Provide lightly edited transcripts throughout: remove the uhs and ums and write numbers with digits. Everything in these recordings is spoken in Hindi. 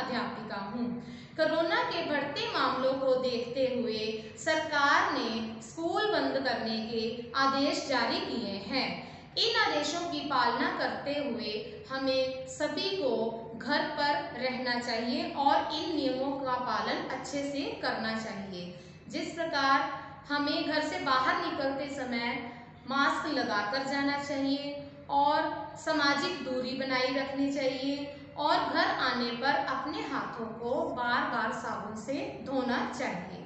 अध्यापिका हूँ। कोरोना के बढ़ते मामलों को देखते हुए सरकार ने स्कूल बंद करने के आदेश जारी किए हैं। इन आदेशों की पालना करते हुए हमें सभी को घर पर रहना चाहिए और इन नियमों का पालन अच्छे से करना चाहिए। जिस प्रकार हमें घर से बाहर निकलते समय मास्क लगाकर जाना चाहिए और सामाजिक दूरी बनाए रखनी चाहिए और घर आने पर अपने हाथों को बार बार साबुन से धोना चाहिए।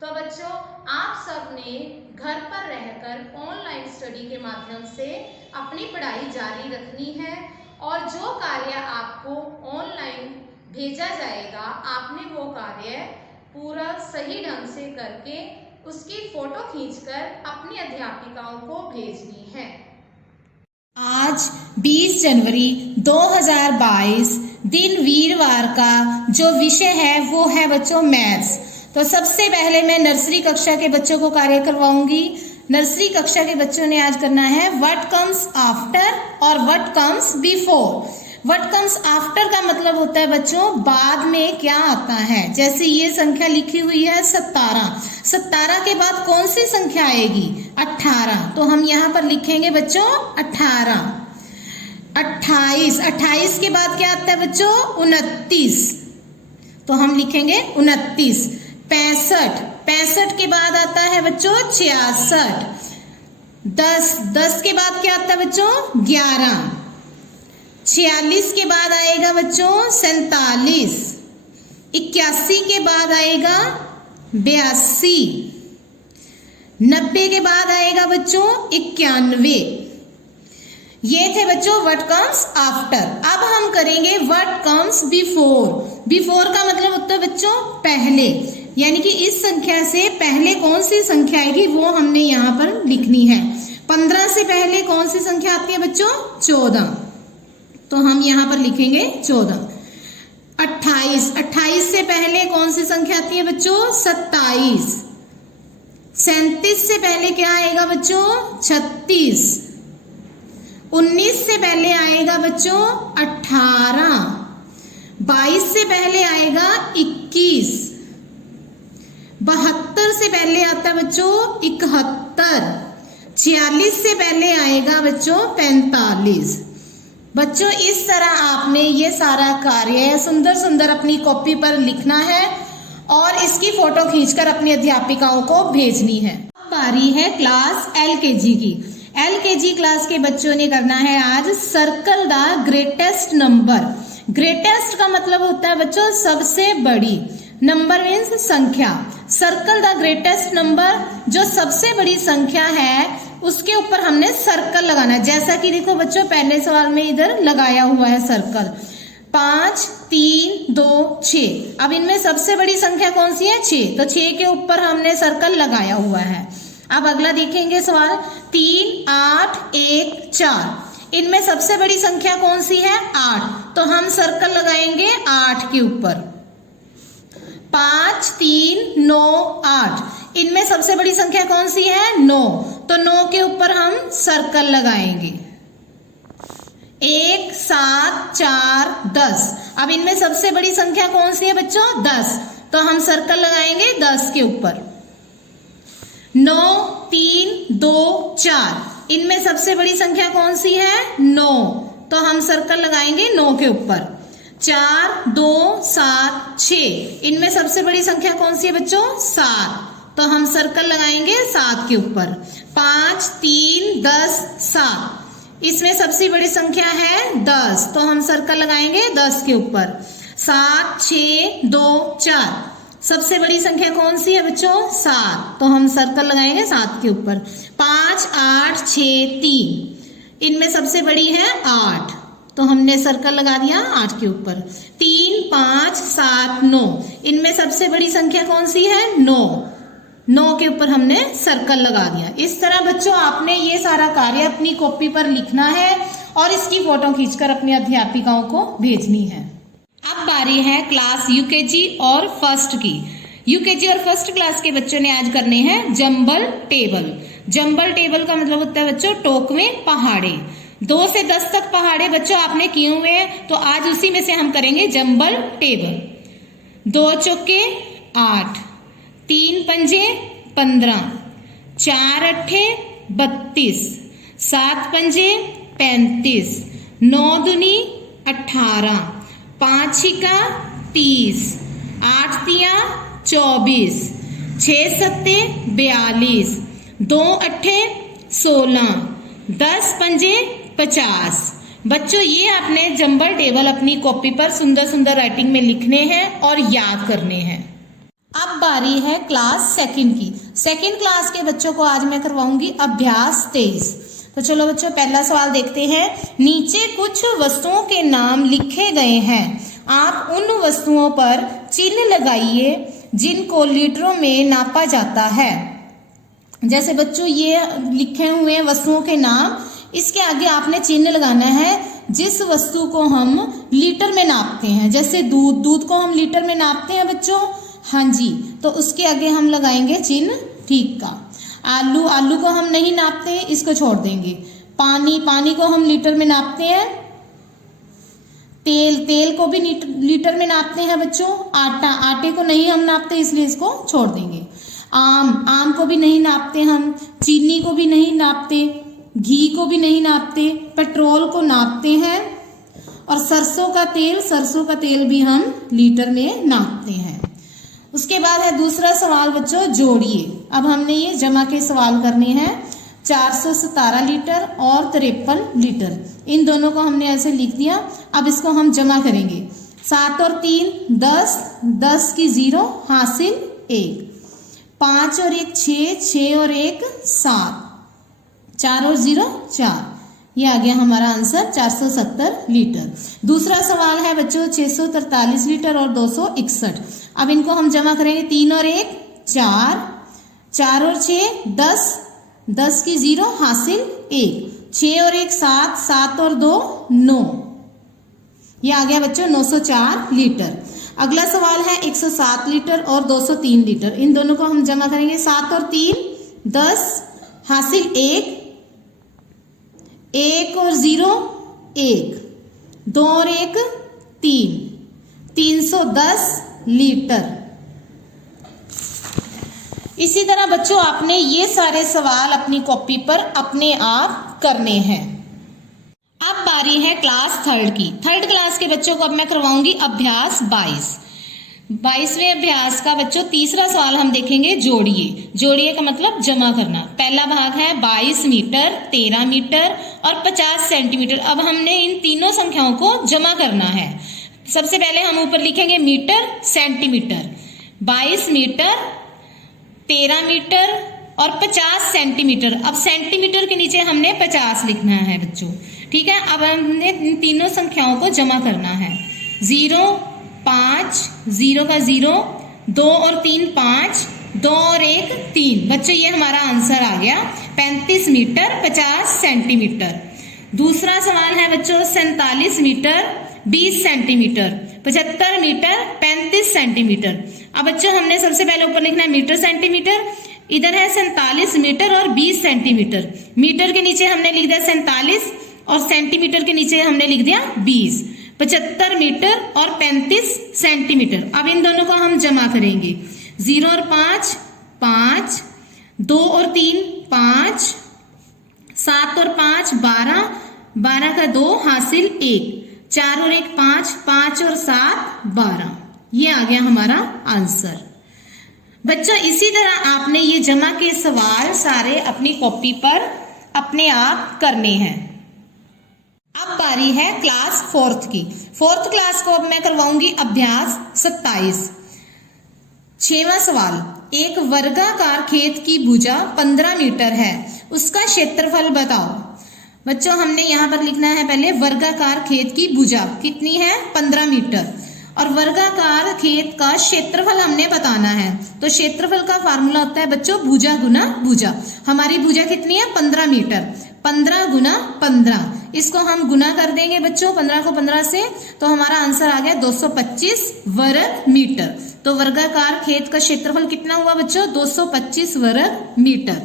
तो बच्चों, आप सब ने घर पर रहकर ऑनलाइन स्टडी के माध्यम से अपनी पढ़ाई जारी रखनी है और जो कार्य आपको ऑनलाइन भेजा जाएगा आपने वो कार्य पूरा सही ढंग से करके उसकी फोटो खींचकर अपनी अध्यापिकाओं को भेजनी है। आज 20 जनवरी 2022 दिन वीरवार का जो विषय है वो है बच्चों मैथ्स। तो सबसे पहले मैं नर्सरी कक्षा के बच्चों को कार्य करवाऊंगी। नर्सरी कक्षा के बच्चों ने आज करना है व्हाट कम्स आफ्टर और what comes before. What comes after का मतलब होता है बच्चों बाद में क्या आता है। जैसे ये संख्या लिखी हुई है 17, 17 के बाद कौन सी संख्या आएगी 18, तो हम यहाँ पर लिखेंगे बच्चों 18। 28, 28 के बाद क्या आता है बच्चों 29, तो हम लिखेंगे 29। 65, 65 के बाद आता है बच्चों 66। 10, 10 के बाद क्या आता है बच्चों 11। 46 के बाद आएगा बच्चों 47। 81 के बाद आएगा 82। 90 के बाद आएगा बच्चों 91। ये थे बच्चों व्हाट कम्स आफ्टर। अब हम करेंगे व्हाट कम्स बिफोर। बिफोर का मतलब होता है बच्चों पहले, यानी कि इस संख्या से पहले कौन सी संख्या आएगी वो हमने यहाँ पर लिखनी है। 15 से पहले कौन सी संख्या आती है बच्चों 14, तो हम यहाँ पर लिखेंगे 14। 28, 28 से पहले कौन सी संख्या आती है बच्चों 27। 37 से पहले क्या आएगा बच्चों 36। 19 से पहले आएगा बच्चों 18। 22 से पहले आएगा 21। 72 से पहले आता है बच्चों 71। 46 से पहले आएगा बच्चों 45। बच्चों इस तरह आपने ये सारा कार्य सुंदर सुंदर अपनी कॉपी पर लिखना है और इसकी फोटो खींचकर अपनी अध्यापिकाओं को भेजनी है। अब बारी है क्लास LKG की। LKG क्लास के बच्चों ने करना है आज circle the greatest number. Greatest का मतलब होता है बच्चों सबसे बड़ी, नंबर मीन्स संख्या। सर्कल द ग्रेटेस्ट नंबर, जो सबसे बड़ी संख्या है उसके ऊपर हमने सर्कल लगाना है। जैसा कि देखो बच्चों पहले सवाल में इधर लगाया हुआ है सर्कल 5, 3, 2, 6। अब इनमें सबसे बड़ी संख्या कौन सी है 6, तो 6 के ऊपर हमने सर्कल लगाया हुआ है। अब अगला देखेंगे सवाल 3, 8, 1, 4। इनमें सबसे बड़ी संख्या कौन सी है 8, तो हम सर्कल लगाएंगे 8 के ऊपर। 5, 3, 9, 8। इनमें सबसे बड़ी संख्या कौन सी है 9, तो 9 के ऊपर हम सर्कल लगाएंगे। 1, 7, 4, 10। अब इनमें सबसे बड़ी संख्या कौन सी है बच्चों 10, तो हम सर्कल लगाएंगे 10 के ऊपर। 9, 3, 2, 4। इनमें सबसे बड़ी संख्या कौन सी है 9, तो हम सर्कल लगाएंगे 9 के ऊपर। 4, 2, 7, 6। इनमें सबसे बड़ी संख्या कौन सी है बच्चों 7, तो हम सर्कल लगाएंगे 7 के ऊपर। 5, 3, 10, 7। इसमें सबसे बड़ी संख्या है 10, तो हम सर्कल लगाएंगे 10 के ऊपर। 7, 6, 2, 4। सबसे बड़ी संख्या कौन सी है बच्चों 7, तो हम सर्कल लगाएंगे 7 के ऊपर। 5, 8, 6, 3। इनमें सबसे बड़ी है 8, तो हमने सर्कल लगा दिया 8 के ऊपर। 3, 5, 7, 9। इनमें सबसे बड़ी संख्या कौन सी है 9, 9 के ऊपर हमने सर्कल लगा दिया। इस तरह बच्चों आपने ये सारा कार्य अपनी कॉपी पर लिखना है और इसकी फोटो खींचकर अपनी अध्यापिकाओं को भेजनी है। अब बारी है क्लास यूकेजी और फर्स्ट की। यूकेजी और फर्स्ट क्लास के बच्चों ने आज करने हैं जंबल टेबल। जंबल टेबल का मतलब होता है बच्चों टोकवे पहाड़े। 2 से 10 तक पहाड़े बच्चों आपने किए हुए हैं, तो आज उसी में से हम करेंगे जंबल टेबल। 2 चौके 8, 3 पंजे 15, 4 अट्ठे 32, 7 पंजे 35, 9 दूनी 18, 5 छिका 30, 8 तिया 24, 6 सत्ते 42, 2 अट्ठे 16, 10 पंजे 50। बच्चों ये आपने जंबल टेबल अपनी कॉपी पर सुंदर सुंदर राइटिंग में लिखने हैं और याद करने हैं। अब बारी है क्लास सेकंड की। सेकंड क्लास के बच्चों को आज मैं करवाऊंगी अभ्यास 23। तो चलो बच्चों पहला सवाल देखते हैं। नीचे कुछ वस्तुओं के नाम लिखे गए हैं, आप उन वस्तुओं पर चिन्ह लगाइए जिनको लीटरों में नापा जाता है। जैसे बच्चों ये लिखे हुए हैं वस्तुओं के नाम, इसके आगे आपने चिन्ह लगाना है जिस वस्तु को हम लीटर में नापते हैं। जैसे दूध को हम लीटर में नापते हैं बच्चों, हाँ जी, तो उसके आगे हम लगाएंगे चिन्ह ठीक का। आलू को हम नहीं नापते, इसको छोड़ देंगे। पानी को हम लीटर में नापते हैं। तेल को भी लीटर में नापते हैं बच्चों। आटे को नहीं हम नापते, इसलिए इसको छोड़ देंगे। आम को भी नहीं नापते हम। चीनी को भी नहीं नापते, घी को भी नहीं नापते, पेट्रोल को नापते हैं। और सरसों का तेल भी हम लीटर में नापते हैं। उसके बाद है दूसरा सवाल बच्चों, जोड़िए। अब हमने ये जमा के सवाल करने हैं। 417 लीटर और 53 लीटर, इन दोनों को हमने ऐसे लिख दिया। अब इसको हम जमा करेंगे। 7 और 3 10, 10 की 0 हासिल 1, 5 और 1 6, 6 और 1 7, 4 और 0 4। ये आ गया हमारा आंसर 470 लीटर। दूसरा सवाल है बच्चों 643 लीटर और 261। अब इनको हम जमा करेंगे। 3 और 1 4, 4 और 6 10, 10 की 0 हासिल 1, 6 और 1 7, 7 और 2 9। ये आ गया बच्चों 904 लीटर। अगला सवाल है 107 लीटर और 203 लीटर, इन दोनों को हम जमा करेंगे। 7 और 3 10 हासिल 1, 1 और 0 1, 2 और 1 3, 310 लीटर। इसी तरह बच्चों आपने ये सारे सवाल अपनी कॉपी पर अपने आप करने हैं। अब बारी है क्लास थर्ड की। थर्ड क्लास के बच्चों को अब मैं करवाऊंगी अभ्यास 22। 22वें अभ्यास का बच्चों तीसरा सवाल हम देखेंगे, जोड़िए। जोड़िए का मतलब जमा करना। पहला भाग है 22 मीटर, 13 मीटर और 50 सेंटीमीटर। अब हमने इन तीनों संख्याओं को जमा करना है। सबसे पहले हम ऊपर लिखेंगे मीटर सेंटीमीटर। 22 मीटर, 13 मीटर और 50 सेंटीमीटर। अब सेंटीमीटर के नीचे हमने 50 लिखना है बच्चों, ठीक है। अब हमने इन तीनों संख्याओं को जमा करना है। 0 5, 0 का 0, 2 और 3 5, 2 और 1 3। बच्चों ये हमारा आंसर आ गया 35 मीटर 50 सेंटीमीटर। दूसरा सवाल है बच्चों 47 मीटर 20 सेंटीमीटर, 75 मीटर 35 सेंटीमीटर। अब बच्चों हमने सबसे पहले ऊपर लिखना है मीटर सेंटीमीटर, इधर है 47 मीटर और 20 सेंटीमीटर। मीटर के नीचे हमने लिख दिया 47 और सेंटीमीटर के नीचे हमने लिख दिया 20। 75 मीटर और 35 सेंटीमीटर। अब इन दोनों को हम जमा करेंगे। 0 और 5 5, 2 और 3 5, 7 और 5 12, 12 का 2 हासिल 1, 4 और 1 5, 5 और 7 12। ये आ गया हमारा आंसर। बच्चों इसी तरह आपने ये जमा के सवाल सारे अपनी कॉपी पर अपने आप करने हैं। अब बारी है क्लास फोर्थ की। फोर्थ क्लास को अब मैं करवाऊंगी अभ्यास 27। 6वां सवाल, एक वर्गाकार खेत की भुजा 15 मीटर है, उसका क्षेत्रफल बताओ। बच्चों हमने यहाँ पर लिखना है पहले वर्गाकार खेत की भुजा कितनी है 15 मीटर, और वर्गाकार खेत का क्षेत्रफल हमने बताना है। तो क्षेत्रफल का फार्मूला होता है बच्चों भुजा गुना भुजा। हमारी भुजा कितनी है 15 मीटर, 15 गुना 15, इसको हम गुना कर देंगे बच्चों 15 को 15 से, तो हमारा आंसर आ गया 225 वर्ग मीटर। तो वर्गाकार खेत का क्षेत्रफल कितना हुआ बच्चों 225 वर्ग मीटर।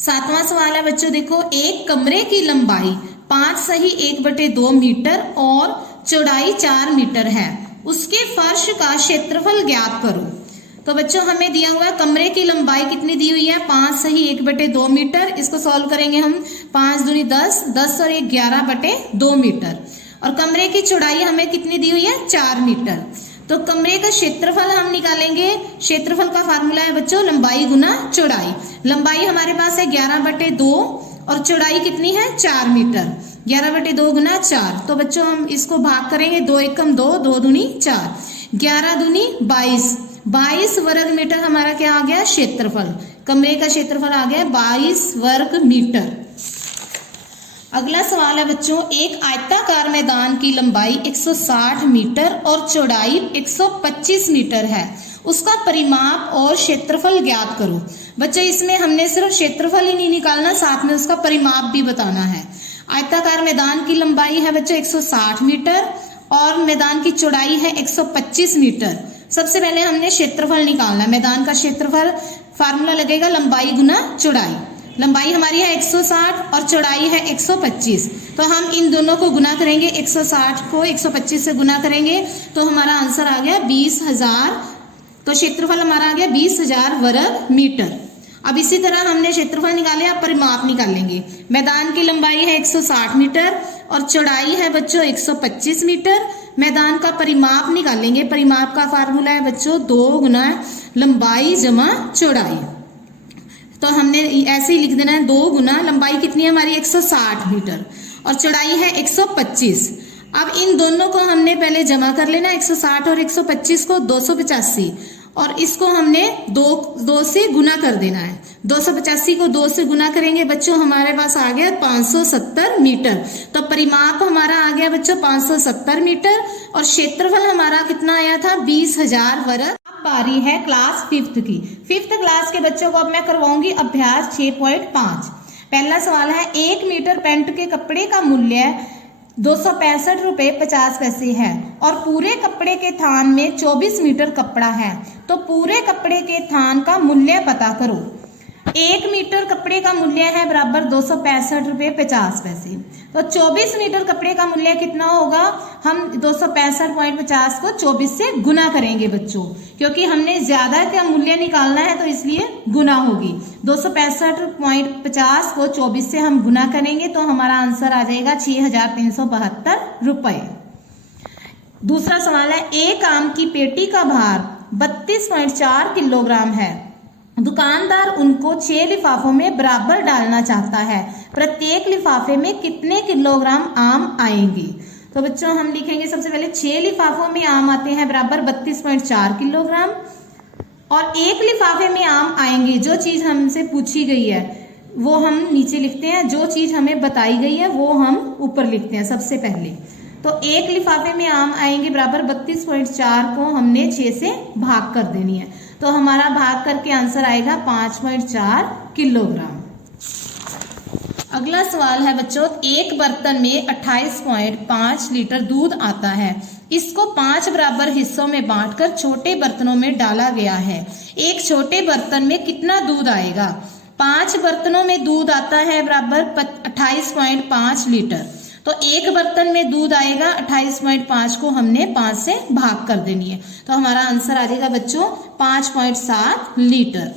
7वां सवाल है बच्चों देखो, एक कमरे की लंबाई 5 सही 1/2 मीटर और चौड़ाई 4 मीटर है, उसके फर्श का क्षेत्रफल ज्ञात करो। तो बच्चों हमें दिया हुआ है कमरे की लंबाई कितनी दी हुई है, 5 सही 1/2 मीटर। इसको सॉल्व करेंगे हम, 5 दूनी 10, 10 और 1 11/2 मीटर। और कमरे की चौड़ाई हमें कितनी दी हुई है, 4 मीटर। तो कमरे का क्षेत्रफल हम निकालेंगे। क्षेत्रफल का फार्मूला है बच्चों लंबाई गुना चौड़ाई। लंबाई हमारे पास है 11/2 और चौड़ाई कितनी है, 4 मीटर। 11/2 गुना 4। तो बच्चों हम इसको भाग करेंगे, 2 एकम 2, 2 दूनी 4, 11 दूनी 22, 22 वर्ग मीटर हमारा क्या आ गया, क्षेत्रफल। कमरे का क्षेत्रफल आ गया 22 वर्ग मीटर। अगला सवाल है बच्चों, एक आयताकार मैदान की लंबाई 160 मीटर और चौड़ाई 125 मीटर है, उसका परिमाप और क्षेत्रफल ज्ञात करो। बच्चों इसमें हमने सिर्फ क्षेत्रफल ही नहीं निकालना, साथ में उसका परिमाप भी बताना है। आयताकार मैदान की लंबाई है बच्चों 160 मीटर और मैदान की चौड़ाई है 125 मीटर। सबसे पहले हमने क्षेत्रफल निकालना है। मैदान का क्षेत्रफल फार्मूला लगेगा लंबाई गुना चौड़ाई। लंबाई हमारी है 160 और चौड़ाई है 125। तो हम इन दोनों को गुना करेंगे, 160 को 125 से गुना करेंगे तो हमारा आंसर आ गया 20,000। तो क्षेत्रफल हमारा आ गया 20,000 वर्ग मीटर। अब इसी तरह हमने क्षेत्रफल निकाले, अब परिमाप निकालेंगे। मैदान की लंबाई है 160 मीटर और चौड़ाई है बच्चों 125 मीटर। मैदान का परिमाप निकालेंगे। परिमाप का फार्मूला है बच्चों 2 गुना लंबाई जमा चौड़ाई। तो हमने ऐसे ही लिख देना है 2 गुना लंबाई कितनी है हमारी 160 मीटर और चौड़ाई है 125। अब इन दोनों को हमने पहले जमा कर लेना, 160 और 125 को 285 और इसको हमने 2 से गुना कर देना है। 285 को 2 से गुना करेंगे बच्चों, हमारे पास आ गया 570 मीटर। तो परिमाप हमारा आ गया बच्चों 570 मीटर और क्षेत्रफल हमारा कितना आया था 20,000 वर्ग। बारी है क्लास 5th की। 5th क्लास के बच्चों को अब मैं करवाऊंगी अभ्यास 6.5। पहला सवाल है, 1 मीटर पैंट के कपड़े का मूल्य 265 रुपए 50 पैसे है और पूरे कपड़े के थान में 24 मीटर कपड़ा है, तो पूरे कपड़े के थान का मूल्य पता करो। 1 मीटर कपड़े का मूल्य है बराबर 265 रुपए 50 पैसे। तो 24 मीटर कपड़े का मूल्य कितना होगा, हम 265.50 को 24 से गुना करेंगे बच्चों, क्योंकि हमने ज्यादा का मूल्य निकालना है तो इसलिए गुना होगी। 265.50 को 24 से हम गुना करेंगे तो हमारा आंसर आ जाएगा 6,372 रुपए। दूसरा सवाल है, एक आम की पेटी का भार 32.4 किलोग्राम है। दुकानदार उनको 6 लिफाफों में बराबर डालना चाहता है, प्रत्येक लिफाफे में कितने किलोग्राम आम आएंगे। तो बच्चों हम लिखेंगे सबसे पहले 6 लिफाफों में आम आते हैं बराबर 32.4 किलोग्राम और एक लिफाफे में आम आएंगे, जो चीज हमसे पूछी गई है वो हम नीचे लिखते हैं, जो चीज हमें बताई गई है वो हम ऊपर लिखते हैं सबसे पहले। तो एक लिफाफे में आम आएंगे बराबर 32.4 को हमने 6 से भाग कर देनी है, तो हमारा भाग करके आंसर आएगा 5.4 किलोग्राम। अगला सवाल है बच्चों, एक बर्तन में 28.5 लीटर दूध आता है, इसको 5 बराबर हिस्सों में बांटकर छोटे बर्तनों में डाला गया है, एक छोटे बर्तन में कितना दूध आएगा। 5 बर्तनों में दूध आता है बराबर 28.5 लीटर, तो एक बर्तन में दूध आएगा 28.5 को हमने 5 से भाग कर देनी है, तो हमारा आंसर आ जाएगा बच्चों 5.7 लीटर।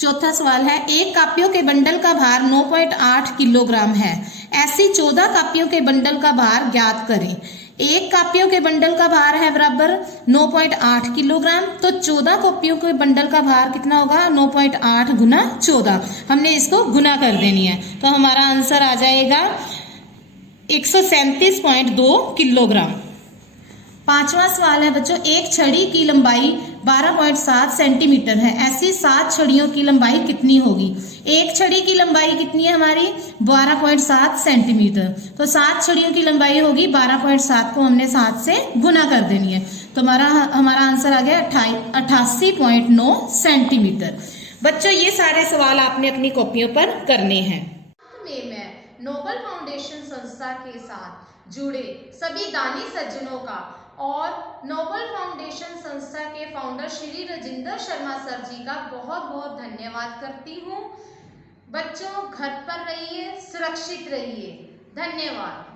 चौथा सवाल है, एक कापियों के बंडल का भार 9.8 किलोग्राम है, ऐसी 14 कापियों के बंडल का भार ज्ञात करें। एक कापियों के बंडल का भार है बराबर 9.8 किलोग्राम, तो 14 कॉपियों के बंडल का भार कितना होगा 9.8 गुना 14, हमने इसको गुना कर देनी है, तो हमारा आंसर आ जाएगा 137.2 किलोग्राम। पांचवा सवाल है बच्चों, एक छड़ी की लंबाई 12.7 सेंटीमीटर है, ऐसी 7 छड़ियों की लंबाई कितनी होगी। एक छड़ी की लंबाई कितनी है हमारी 12.7 सेंटीमीटर, तो 7 छड़ियों की लंबाई होगी 12.7 को हमने 7 से गुना कर देनी है, तो हमारा आंसर आ गया 88.9 सेंटीमीटर। बच्चों ये सारे सवाल आपने अपनी कॉपियों पर करने हैं। मैं नोबल फाउंडेशन संस्था के साथ जुड़े सभी दानी सज्जनों का और नोबल फाउंडेशन संस्था के फाउंडर श्री राजेंद्र शर्मा सर जी का बहुत बहुत धन्यवाद करती हूँ। बच्चों घर पर रहिए, सुरक्षित रहिए। धन्यवाद।